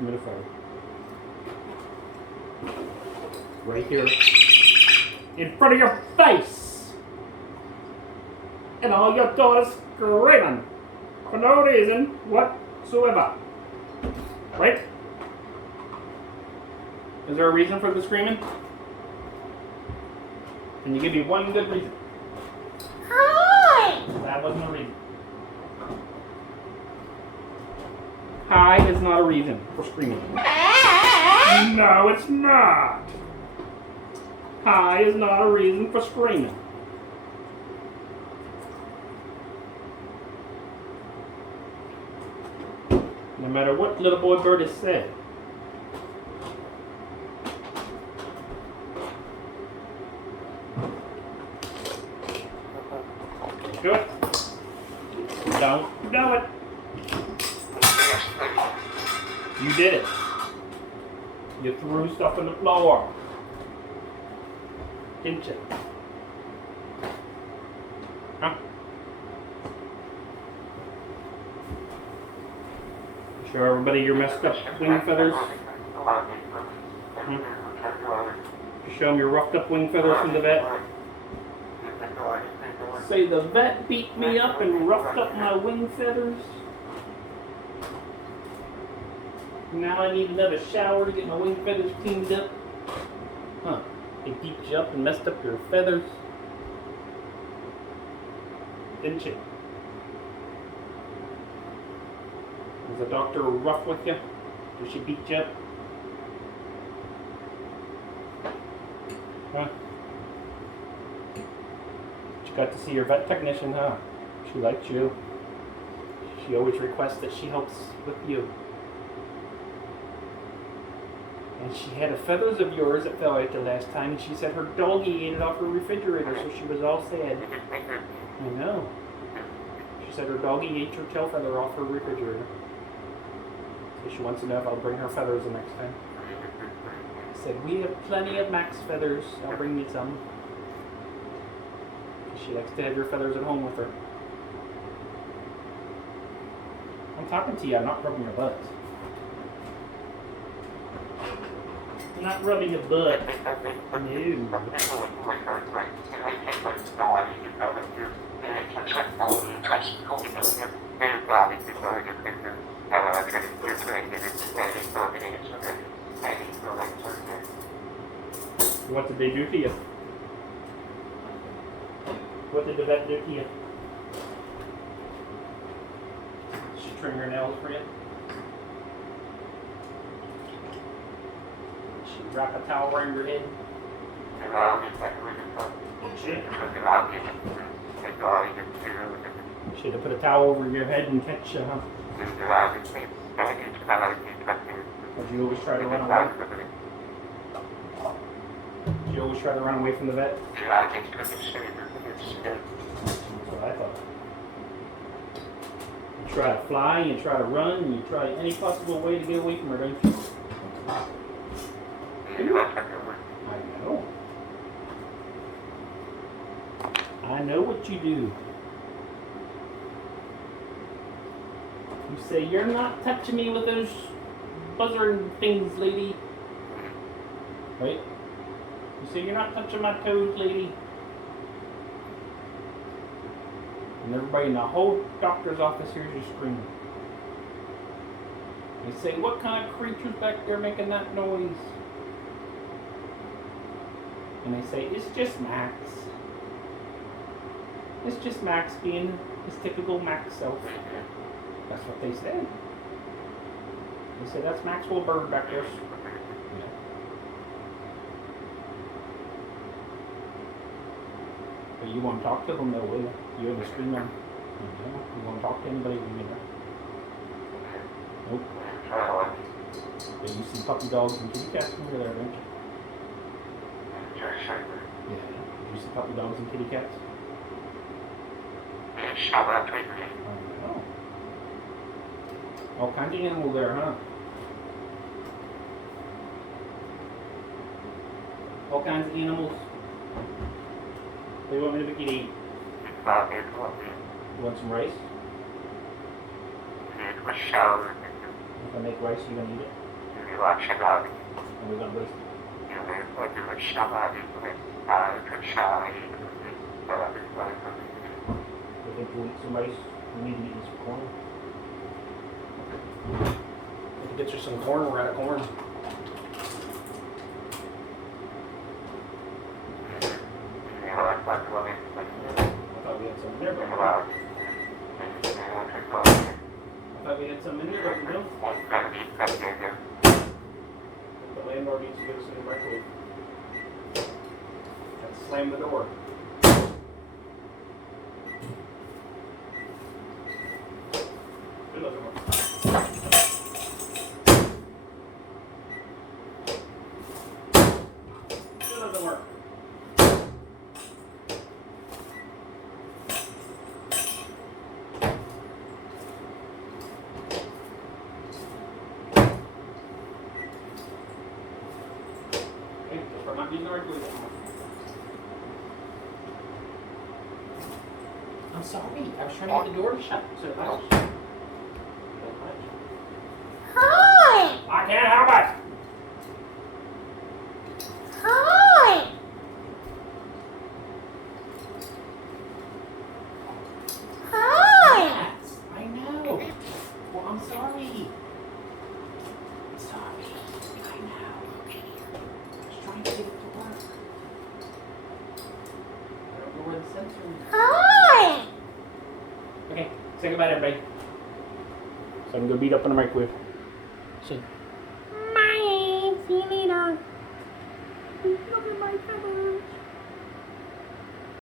commit a feather. Right here. In front of your face! And all your daughters screaming for no reason whatsoever. Right? Is there a reason for the screaming? Can you give me one good reason? Hi! That wasn't a reason. Hi is not a reason for screaming. No, it's not. Hi is not a reason for screaming. No matter what little boy bird has said. Do it. Don't do it. You did it. You threw stuff on the floor. Didn't you? Huh? Show everybody your messed up wing feathers. Show them your roughed up wing feathers from the vet. Say the vet beat me up and roughed up my wing feathers. Now I need another shower to get my wing feathers cleaned up. Huh. They beat you up and messed up your feathers. Didn't you? Was the doctor rough with you? Did she beat you up? Huh? You got to see your vet technician, huh? She liked you. She always requests that she helps with you. And she had the feathers of yours that fell out the last time, and she said her doggy ate it off her refrigerator, so she was all sad. I know. She said her doggy ate your tail feather off her refrigerator. So she wants to know if I'll bring her feathers the next time. I said, we have plenty of Max feathers. I'll bring you some. She likes to have your feathers at home with her. I'm talking to you, I'm not rubbing your butt. I'm not rubbing your butt. No. What did they do to you? What did the vet do to you? Did she trim your nails for you? Did she wrap a towel around your head? She had to put a towel over your head and catch you, huh? Did you always try to run away? Did you always try to run away from the vet? That's what I thought. You try to fly, you try to run, and you try any possible way to get away from her, don't you? I know. I know what you do. You say, you're not touching me with those buzzard things, lady. Right? You say, you're not touching my toes, lady. And everybody in the whole doctor's office hears you screaming. They say, what kind of creature's back there making that noise? And they say, it's just Max. It's just Max being his typical Max self. That's what they said. They said, that's Maxwell Bird back there. Yeah. But you won't talk to them though, will you? You're the screamer. You won't talk to anybody when you're there. Nope. Yeah, you see puppy dogs and kitty cats when you're there, don't you? Yeah. You see puppy dogs and kitty cats? Oh. All kinds of animals there, huh? All kinds of animals. What do you want me to make you to eat? You want some rice? If I make rice, you gonna eat it? And we're gonna listen. I think we need to get you some corn. We can get you some corn. We're out of corn. I thought we had some in there, but we don't. The landlord needs to get us in the microwave. Let's slam the door. It doesn't work. It doesn't work. Okay, just not using the microwave anymore. I'm sorry. I was trying to get the door to shut. So much. Hi! I can't help it. Hi! Hi! Yes, I know. Well, I'm sorry. Sorry. I know. I was trying to get it to work. I don't know where the sensor is. Hi! Okay, say goodbye to everybody. So I'm gonna beat up in the microwave. So. Bye. See you later. Look at my feathers.